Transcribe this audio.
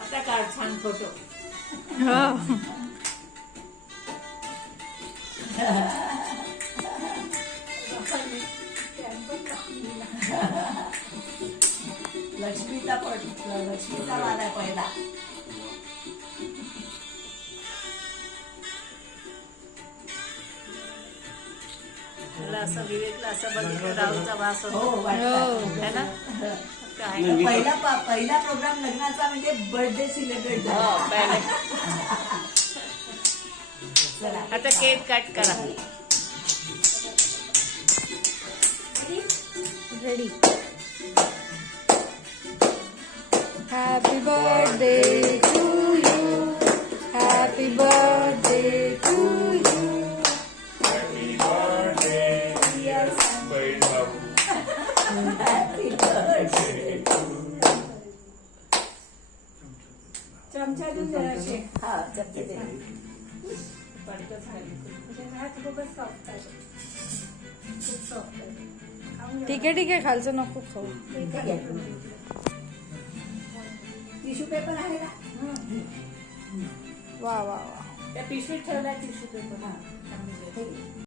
आता काढ छान फोटो. लक्ष्मीचा वाला पहिला. मला असं विवेकला असं बघितलं राहूचा वास होतो है ना. पहिला प्रोग्राम लग्नाचा म्हणजे बर्थडे सेलिब्रेट झाला. आता केक कट करा. Ready. Happy birthday to you. Happy birthday to you. चमचा देऊन जराशे. हा चमचे दे. खूपच सॉफ्ट आहे. खूप सॉफ्ट आहे. ठीक आहे खालचं नको खाऊ. टिश्यू पेपर आहे का? वा वा वा. त्या पिशवीत ठेवला टिश्यू पेपर.